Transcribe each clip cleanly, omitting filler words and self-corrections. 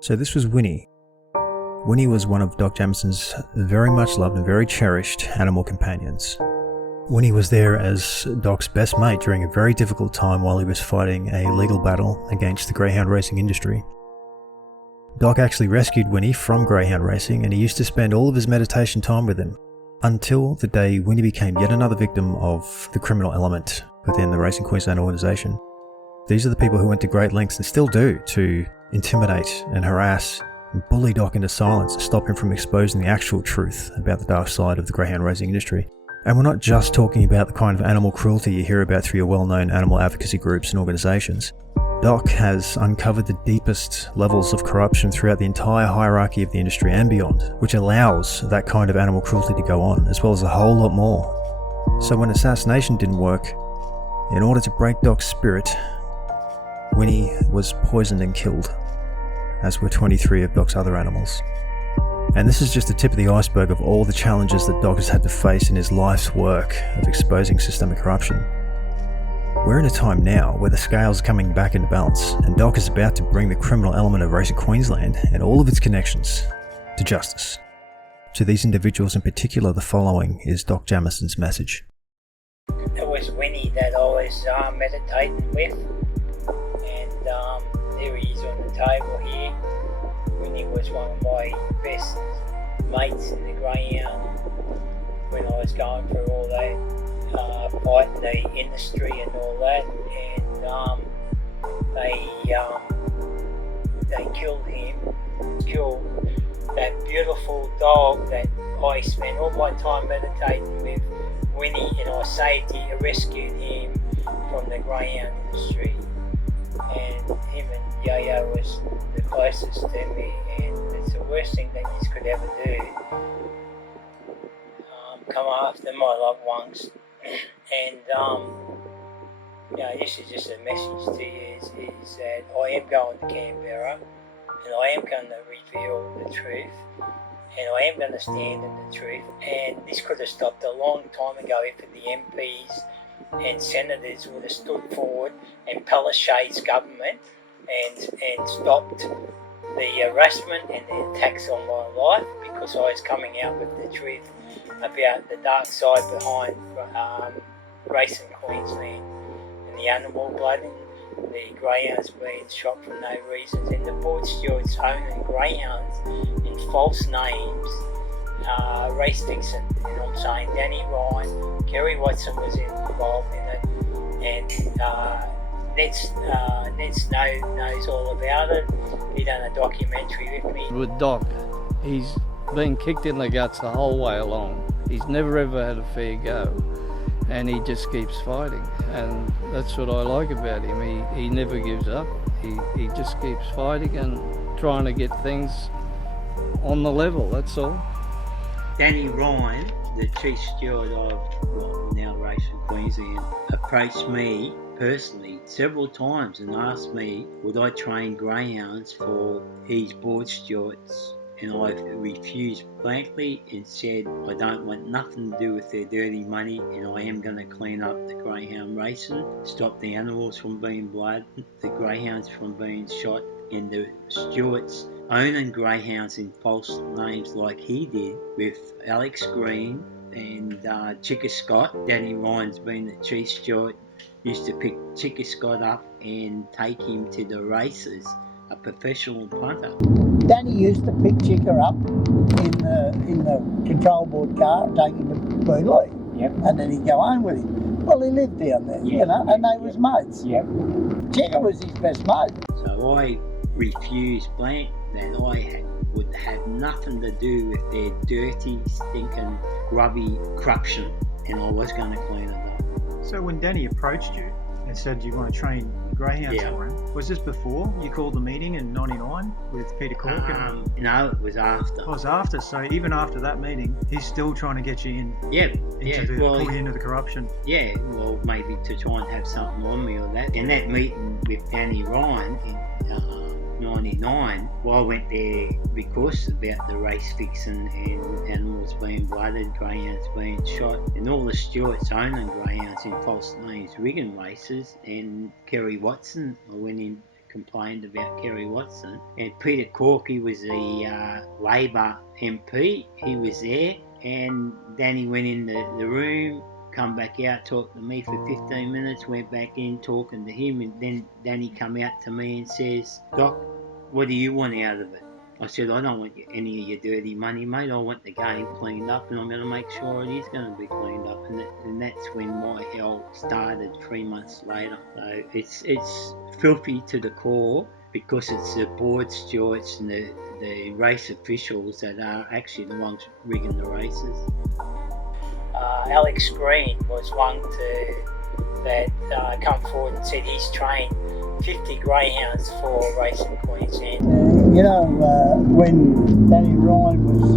So this was Winnie. Winnie was one of Doc Jamieson's very much loved and very cherished animal companions. Winnie was there as Doc's best mate during a very difficult time while he was fighting a legal battle against the Greyhound racing industry. Doc actually rescued Winnie from Greyhound racing, and he used to spend all of his meditation time with him, until the day Winnie became yet another victim of the criminal element within the Racing Queensland organisation. These are the people who went to great lengths, and still do, to intimidate and harass and bully Doc into silence to stop him from exposing the actual truth about the dark side of the Greyhound racing industry. And we're not just talking about the kind of animal cruelty you hear about through your well-known animal advocacy groups and organisations. Doc has uncovered the deepest levels of corruption throughout the entire hierarchy of the industry and beyond, which allows that kind of animal cruelty to go on, as well as a whole lot more. So when assassination didn't work, in order to break Doc's spirit, Winnie was poisoned and killed, as were 23 of Doc's other animals. And this is just the tip of the iceberg of all the challenges that Doc has had to face in his life's work of exposing systemic corruption. We're in a time now where the scales are coming back into balance, and Doc is about to bring the criminal element of Racing Queensland and all of its connections to justice. To these individuals in particular, the following is Doc Jamieson's message. It was Winnie that I was meditating with, and there he is on the table here. Winnie was one of my best mates in the Greyhound when I was going through all that, fighting the industry and all that, and they killed him, killed that beautiful dog that I spent all my time meditating with, Winnie, and I saved him, rescued him from the Greyhound industry, and him and Yo-Yo was the closest to me, and it's the worst thing that you could ever do, come after my loved ones. And this is just a message to you, is that I am going to Canberra, and I am going to reveal the truth, and I am going to stand in the truth. And this could have stopped a long time ago if the MPs and senators would have stood forward and Palaszczuk's government and stopped the harassment and the attacks on my life, because I was coming out with the truth about the dark side behind Racing Queensland and the animal blood and the greyhounds being shot for no reasons, and the board stewards owning greyhounds in false names, Race Dixon, and I'm saying Danny Ryan, Kerry Watson was involved in it, and Ned's knows all about it. He done a documentary with me. With Doc, he's been kicked in the guts the whole way along. He's never ever had a fair go, and he just keeps fighting, and that's what I like about him. He never gives up. He just keeps fighting and trying to get things on the level, that's all. Danny Ryan, the chief steward of now Racing Queensland, approached me personally several times and asked me would I train greyhounds for his board stewards, and I refused blankly and said I don't want nothing to do with their dirty money, and I am going to clean up the greyhound racing, stop the animals from being blood, the greyhounds from being shot, and the stewards owning greyhounds in false names like he did with Alex Green and Chicka Scott. Danny Ryan's been the chief steward, used to pick Chicka Scott up and take him to the races, a professional punter. Danny used to pick Chicka up in the control board car and take him to Beeley. Yep. And then he'd go home with him. Well, he lived down there, you know, and they was mates. Yep. Chicka was his best mate. So I refused blank that I would have nothing to do with their dirty, stinking, grubby corruption, and I was going to clean it up. So when Danny approached you and said you want to train greyhounds for him, was this before you called the meeting in '99 with Peter Cork? No, it was after. It was after, so even after that meeting, he's still trying to get you in. Pull you into the corruption. Yeah, well, maybe to try and have something on me or that. And that meeting with Danny Ryan in '99, well, I went there because about the race fixing and animals being blooded, greyhounds being shot, and all the stewards owning greyhounds in false names, rigging races, and Kerry Watson. I went in complained about Kerry Watson. And Peter Corky was the Labor MP. He was there, and Danny went in the room, come back out, talked to me for 15 minutes, went back in talking to him, and then Danny come out to me and says, "Doc, what do you want out of it?" I said, "I don't want any of your dirty money, mate. I want the game cleaned up, and I'm going to make sure it is going to be cleaned up." And that's when my hell started 3 months later. So it's filthy to the core, because it's the board stewards and the race officials that are actually the ones rigging the races. Alex Green was one that come forward and said he's trained 50 greyhounds for Racing Queensland. When Danny Ryan was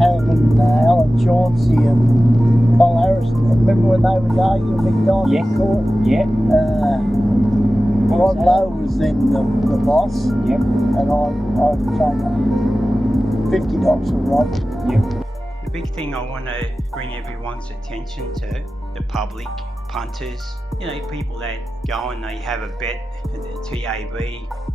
having Alan Chauncey and Col Harrison, remember when they was arguing big time in court? Yeah. Rod Lowe was then the boss. Yep. And I trained 50 dogs for Rod. Yep. The big thing I want to bring everyone's attention to, the public, punters, people that go and they have a bet at the TAB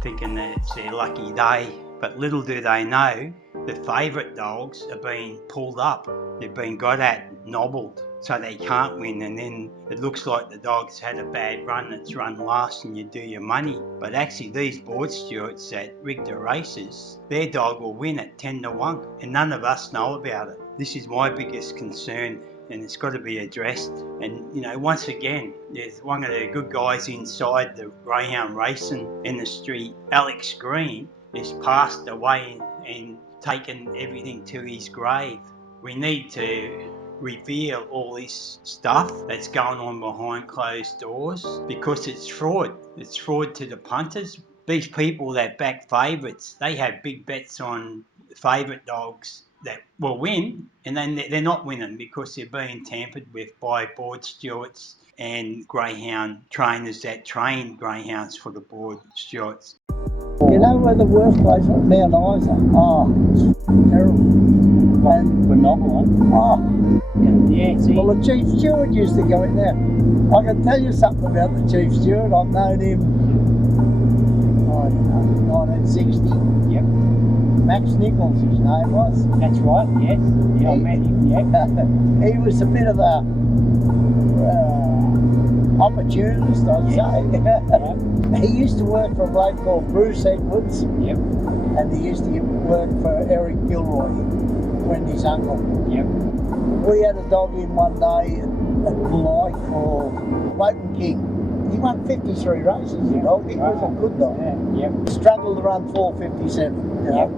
thinking that it's their lucky day, but little do they know the favourite dogs are being pulled up, they've been got at, nobbled, so they can't win, and then it looks like the dog's had a bad run, it's run last and you do your money. But actually these board stewards that rig the races, their dog will win at 10-1 and none of us know about it. This is my biggest concern, and it's got to be addressed. And once again, there's one of the good guys inside the greyhound racing industry, Alex Green, has passed away and taken everything to his grave. We need to reveal all this stuff that's going on behind closed doors, because it's fraud. It's fraud to the punters. These people that back favourites, they have big bets on favourite dogs that will win, and then they're not winning because they're being tampered with by board stewards and greyhound trainers that train greyhounds for the board stewards. You know where the worst place was? Mount Isa. Oh, it's terrible. And The novel one. oh, Yeah, see. well, the chief steward used to go in there. I can tell you something about the chief steward. I've known him, I don't know, 1960. Yep. Max Nichols, his name was. That's right, yes. Yeah, I met him, yeah. He was a bit of a opportunist, I'd say. Yep. He used to work for a bloke called Bruce Edwards, Yep. and he used to work for Eric Gilroy, Wendy's uncle. Yep. We had a dog in one day at Bulli called Wotan King. He won 53 races, the dog. He was a good dog. Yeah. Yep. Struggled to run 457, you know.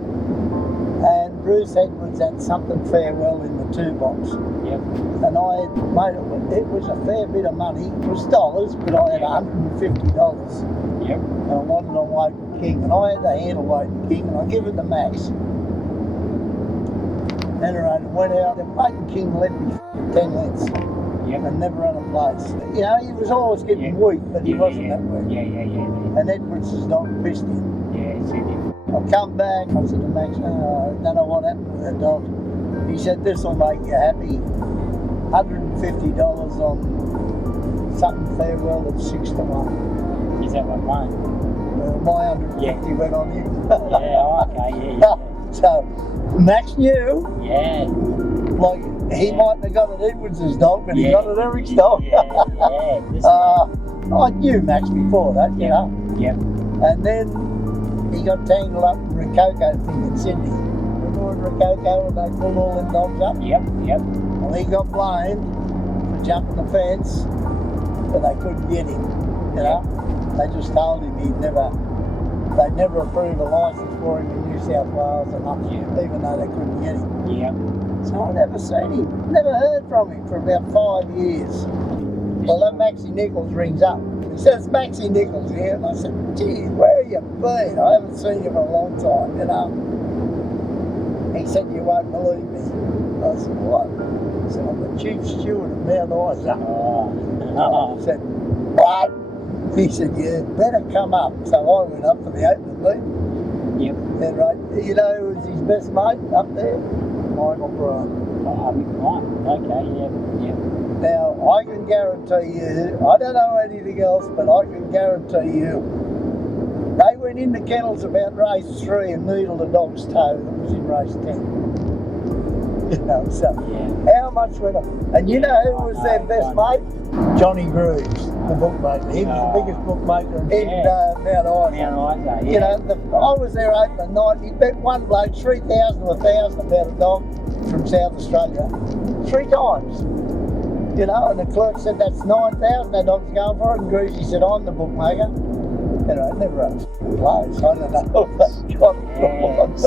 And Bruce Edwards had something farewell in the 2 box. Yep. And I had made it was a fair bit of money. It was dollars, but I had $150. Yep. And I wanted on Wotan King, and I had to handle Wotan King, and I give it to Max. Anyway, went out, and Wotan King led me 10 lengths. Yep. And never run a place. You know, he was always getting weak, but he wasn't that weak. Yeah. And Edwards is not pissed him. Yeah, see him. I come back, I said to Max, I don't know what happened with that dog. He said, this will make you happy. $150 on something farewell at 6-1. Is that what mine? Well, my 150 went on him. Okay, yeah. So, Max knew, Yeah. like, he mightn't have got it Edwards' dog, but he got it Eric's dog. I knew Max before that, you know. Yep. And then he got tangled up in Rococo thing in Sydney. Remember in Rococo when they pulled all them dogs up? Yep. Well, he got blamed for jumping the fence, but they couldn't get him, you know. They just told him they'd never approve a licence for him in New South Wales and up here, even though they couldn't get him. Yep. So I never seen him, never heard from him for about 5 years. Well, then Maxie Nichols rings up. He says, Maxie Nichols here. And I said, gee, where have you been? I haven't seen you for a long time, you know. He said, you won't believe me. I said, what? He said, I'm the chief steward of Mount Isa. I said, what? He said, you better come up. So I went up for the opening meeting. Yep. And right, you know who was his best mate up there? Michael Bryan. Okay, yep. Now, I can guarantee you, I don't know anything else, but I can guarantee you, they went in the kennels about race 3 and needled a dog's toe that was in race 10. You know, so how much went on? And you know who was their best mate? Johnny Grooves, the bookmaker. He was the biggest bookmaker in Mount Isa. You know, I was there opening night. He bet one bloke 3,000 or 1,000 about a dog from South Australia 3 times. You know, and the clerk said that's 9,000. That dog's going for it. And Grooves, he said, I'm the bookmaker. You know, never a close. I don't know if that's got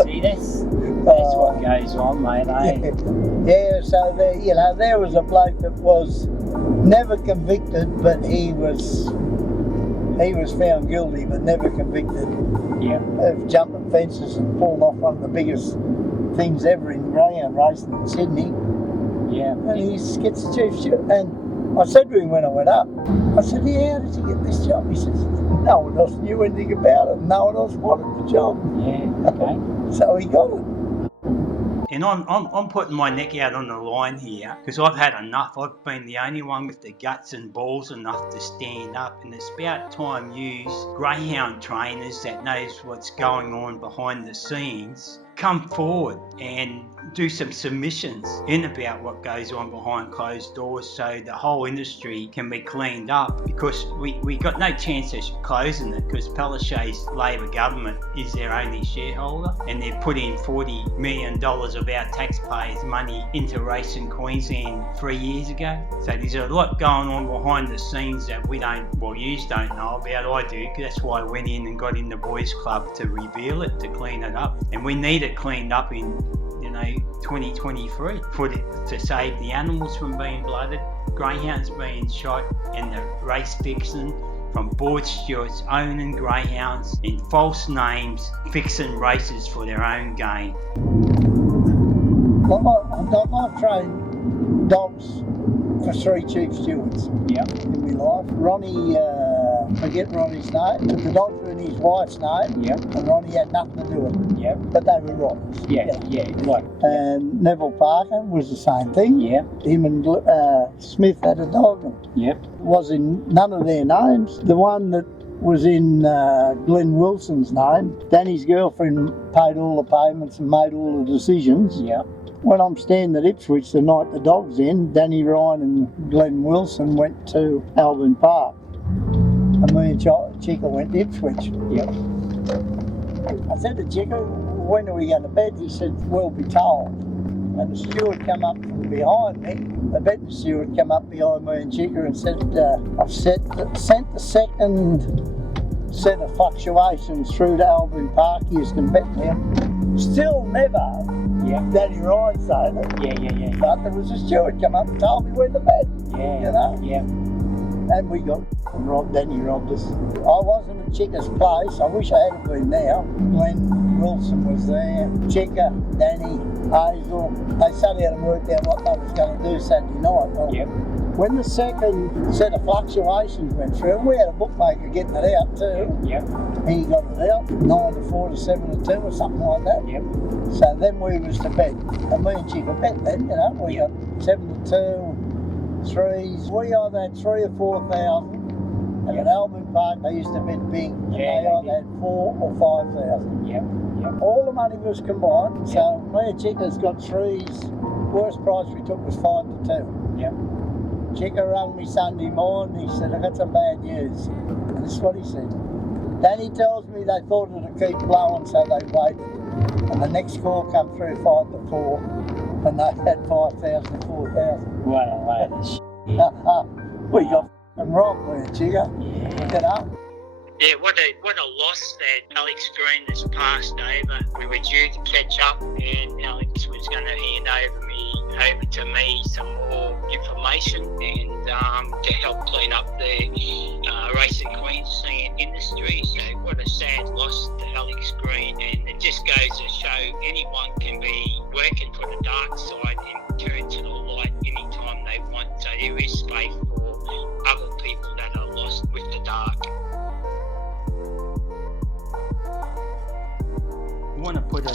See, that's what goes on, mate. Eh? Yeah, so there, you know, there was a bloke that was never convicted, but he was found guilty, but never convicted of jumping fences and pulling off one of the biggest things ever in greyhound racing in Sydney. Yeah. And he gets the chief steward. And I said to him when I went up, I said, yeah, how did you get this job? He says, no one else knew anything about it. No one else wanted the job. Yeah, okay. So he got it. And I'm putting my neck out on the line here because I've had enough. I've been the only one with the guts and balls enough to stand up, and it's about time you greyhound trainers that knows what's going on behind the scenes come forward and do some submissions in about what goes on behind closed doors so the whole industry can be cleaned up, because we got no chance of closing it because Palaszczuk's Labor government is their only shareholder and they've put in $40 million of our taxpayers' money into Racing Queensland 3 years ago. So there's a lot going on behind the scenes that we don't, well, yous don't know about. I do, because that's why I went in and got in the boys club to reveal it, to clean it up, and we need it cleaned up in 2023 to save the animals from being blooded, greyhounds being shot, and the race fixing from board stewards owning greyhounds in false names, fixing races for their own gain. I've trained dogs for 3 chief stewards in my life. Ronnie, forget Ronnie's name, but the dogs were in his wife's name, and Ronnie had nothing to do with it. But they were Ronnie's. Right. And Neville Parker was the same thing. Him and Smith had a dog. Was in none of their names. The one that was in Glenn Wilson's name, Danny's girlfriend paid all the payments and made all the decisions. When I'm standing at Ipswich the night the dog's in, Danny Ryan and Glenn Wilson went to Albion Park. And me and Chica went to Ipswich. I said to Chica, when are we going to bed? He said, we'll be told. And the steward came up from behind me. The betting steward came up behind me and Chica and said, I've sent the second set of fluctuations through to Albion Park. You can bet them. Still never. Danny Ryan saying it. But there was a steward come up and told me when to bed. You know? And we got robbed. Danny robbed us. I wasn't at Chica's place. I wish I had been now. Glenn Wilson was there. Chica, Danny, Hazel. They sat out and worked out what they was going to do Saturday night. Well, when the second set of fluctuations went through, we had a bookmaker getting it out too. He got it out, 9 to 4 to 7 to 2 or something like that. So then we was to bet. And me and Chica bet then, you know. We got 7 to 2, 3s. We either had 3 or 4,000. And at Albion Park they used to bet big. They either had 4 or 5,000. All the money was combined. So me and Chica's got 3s. Worst price we took was 5 to 2. Chica rang me Sunday morning. He said, I got some bad news. And this is what he said. Danny tells me they thought it would keep blowing, so they waited. And the next call come through 5 to 4, and they had 5,000 to 4,000. What a load of shit. We got robbed, we Chica. You know? Yeah, what a loss that Alex Green has passed over. We were due to catch up, and Alex was going to hand over to me some more information and to help clean up the Racing Queensland industry. So what a sad loss to Alex Green, and it just goes to show anyone can be working for the dark side and turn to the light anytime they want. So there is space for other people that are lost with the dark. I want to put a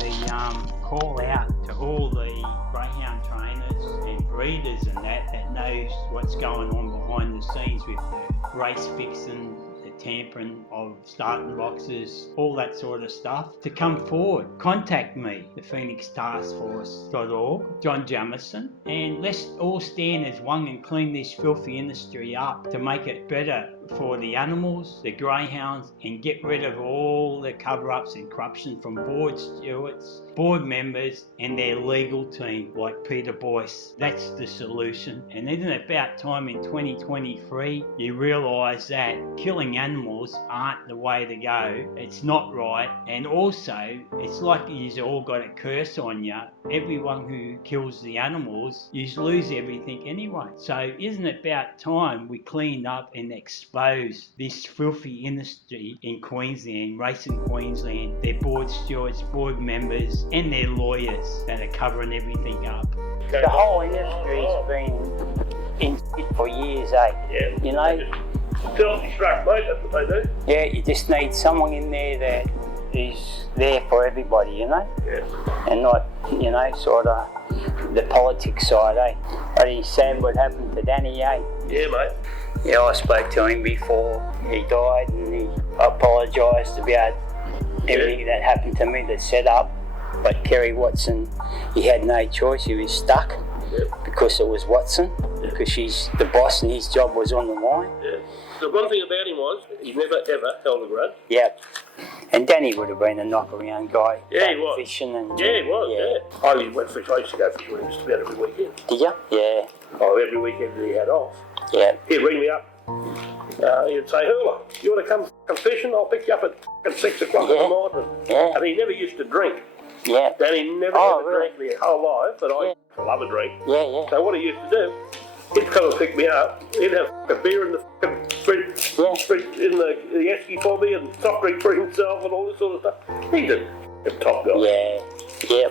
call out to all the greyhound trainers and breeders and that knows what's going on behind the scenes with the race fixing, the tampering of starting boxes, all that sort of stuff, to come forward. Contact me, the Phoenix Taskforce.org, Doc Jamieson, and let's all stand as one and clean this filthy industry up to make it better for the animals, the greyhounds, and get rid of all the cover-ups and corruption from board stewards, board members, and their legal team like Peter Boyce. That's the solution. And isn't it about time in 2023 you realise that killing animals aren't the way to go? It's not right. And also, it's like you've all got a curse on you. Everyone who kills the animals, you lose everything anyway. So isn't it about time we cleaned up and expose this filthy industry in Queensland, Racing Queensland, their board stewards, board members, and their lawyers that are covering everything up? The whole industry's been in shit for years, eh? Yeah. You know? Filthy struck, mate, that's what they do. Yeah, you just need someone in there that is there for everybody, you know? Yeah. And not, you know, sort of the politics side, eh? But it's sad what happened to Danny, eh? Yeah, mate. Yeah, I spoke to him before he died and he apologised about everything that happened to me that set up. But Kerry Watson, he had no choice, he was stuck because it was Watson, because she's the boss and his job was on the line. Yeah. The one thing about him was he never ever held a grudge. Yep. And Danny would have been a knock-around guy. Yeah, he was. Fishing and Yeah, he was, yeah. I went fishing, I used to go fishing with him just about every weekend. Did you? Yeah. Oh, every weekend that he had off. Yeah. He'd ring me up. He'd say, Hurler, you want to come fishing? I'll pick you up at 6 o'clock in the morning. Yeah. And he never used to drink. Yeah. Danny never ever drank his whole life, but I love a drink. Yeah, yeah. So what he used to do, he'd come and pick me up, he'd have a beer in the fridge, in the esky for me, and soft drink for himself and all this sort of stuff. He's a top guy. Yeah, yeah.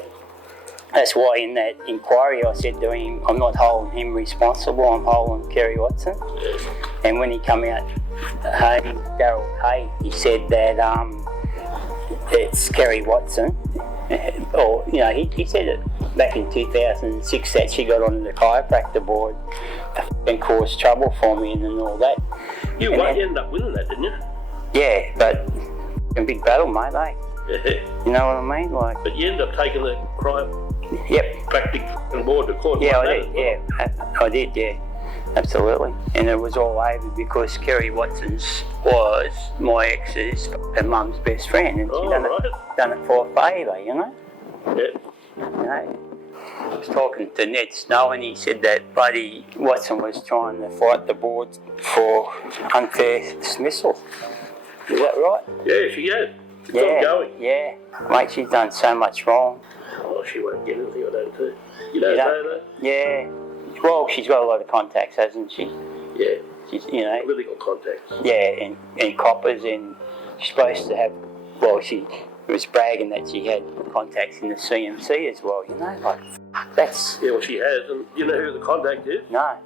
That's why in that inquiry I said to him, I'm not holding him responsible, I'm holding Kerry Watson. And when he come out, Daryl Hay, he said that it's Kerry Watson. Or, you know, he said it back in 2006 that she got on the chiropractor board and caused trouble for me and all that. You ended up winning that, didn't you? Yeah, but a big battle, mate, eh? Yeah. You know what I mean? Like. But you ended up taking the Yep. chiropractic board to court. Yeah, I did. Yeah, I did. Yeah, absolutely. And it was all over because Kerry Watson's was my ex's her mum's best friend, and she done it for a favour, you know. Yeah. You know. I was talking to Ned Snow, and he said that Buddy Watson was trying to fight the board for unfair dismissal. Is that right? Yeah, she has. It's ongoing. Yeah. Mate, she's done so much wrong. Oh, she won't get anything, I don't think. You don't know that? Yeah. Well, she's got a lot of contacts, hasn't she? Yeah. She's, you know. Political contacts. Yeah, and coppers, and she's supposed to have, well, she was bragging that she had contacts in the CMC as well, you know, like, that's... Yeah, well, she has, and you know who the contact is? No.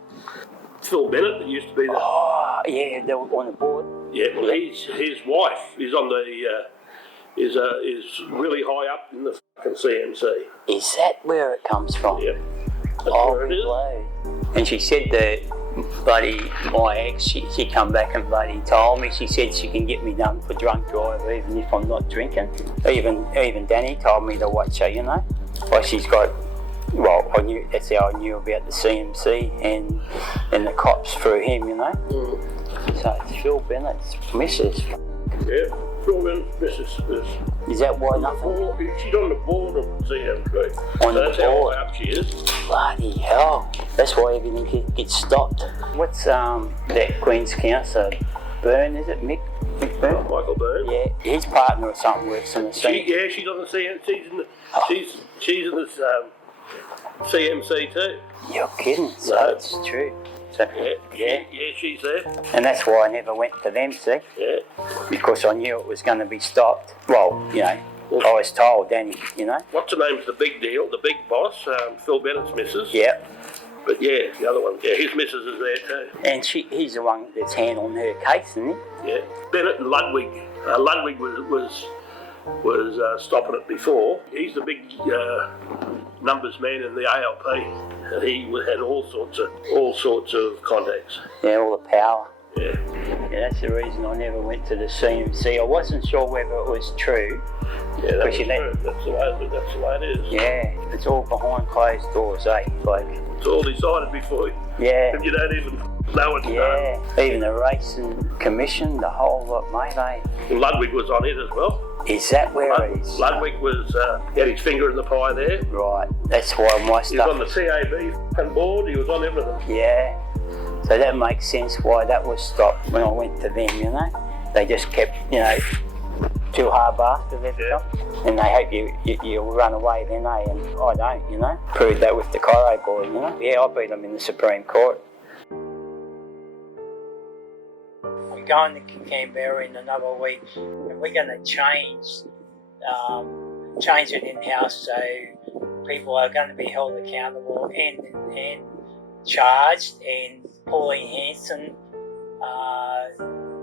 Phil Bennett, that used to be the... Oh, yeah, they were on the board. Yeah, well, his wife is on the... is really high up in the fucking CMC. Is that where it comes from? Yep. That's where it is. Blow. And she said that my ex, she come back and told me, she said she can get me done for drunk drive even if I'm not drinking. Even Danny told me to watch her, you know. Well, she's got, well, that's how I knew about the CMC and the cops through him, you know. So it's Phil Bennett's missus. Yeah. Mrs. Is that why nothing? She's on the board of CMC. On the that's board. How high up she is. Bloody hell. That's why everything gets stopped. What's that Queen's Counsellor, Byrne, is it? Mick Byrne? Oh, Michael Byrne. Yeah, his partner or something works in the CMC. Yeah, she's on the CMC. She's in the CMC too. You're kidding. So it's true. So, yeah, she's there. And that's why I never went to them, see? Yeah. Because I knew it was going to be stopped. Well, you know, I was told, Danny, you know. What's her name's the big deal, the big boss, Phil Bennett's missus. Yeah. But yeah, the other one, yeah, his missus is there too. And he's the one that's handling her case, isn't he? Yeah. Bennett and Ludwig. Ludwig was stopping it before. He's the big numbers man in the ALP. And he had all sorts of contacts. Yeah, all the power. Yeah. Yeah, that's the reason I never went to the scene. See, I wasn't sure whether it was true. Yeah, that was you true. That's the way it is. Yeah, it's all behind closed doors, eh? Like, It's all decided before you, yeah. and you don't even know it's done. Yeah, even the Racing Commission, the whole lot, mate, eh? Well, Ludwig was on it as well. Is that where he's... Ludwig was, he had his finger in the pie there. Right, that's why my stuff... He was on the TAB board, he was on everything. Yeah, so that makes sense why that was stopped when I went to them, you know? They just kept, you know, too hard-assed with everything. Yeah. And they hope you'll run away then, eh? And I don't, you know? Proved that with the Cairo boy, you know? Yeah, I beat them in the Supreme Court. I'm going to Canberra in another week, and we're going to change it in-house, so people are going to be held accountable and charged. And Pauline Hanson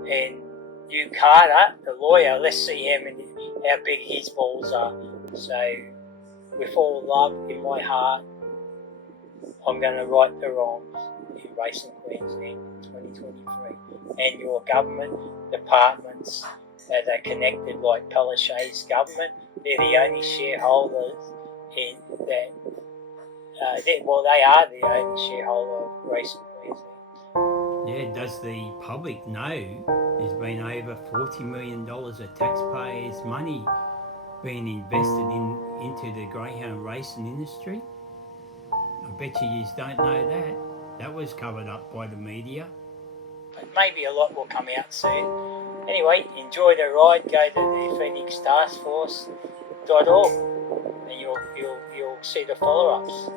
and Hugh Carter, the lawyer, let's see how big his balls are. So, with all love in my heart, I'm going to right the wrongs in Racing Queensland in 2023. And your government departments that are connected, like Palaszczuk's government, they're the only shareholders in that. They are the only shareholder of Racing Queensland. Yeah, does the public know there's been over $40 million of taxpayers' money being invested into the Greyhound racing industry? I bet you don't know that. That was covered up by the media. But maybe a lot will come out soon. Anyway, enjoy the ride. Go to the Phoenix Taskforce.org and you'll see the follow-ups.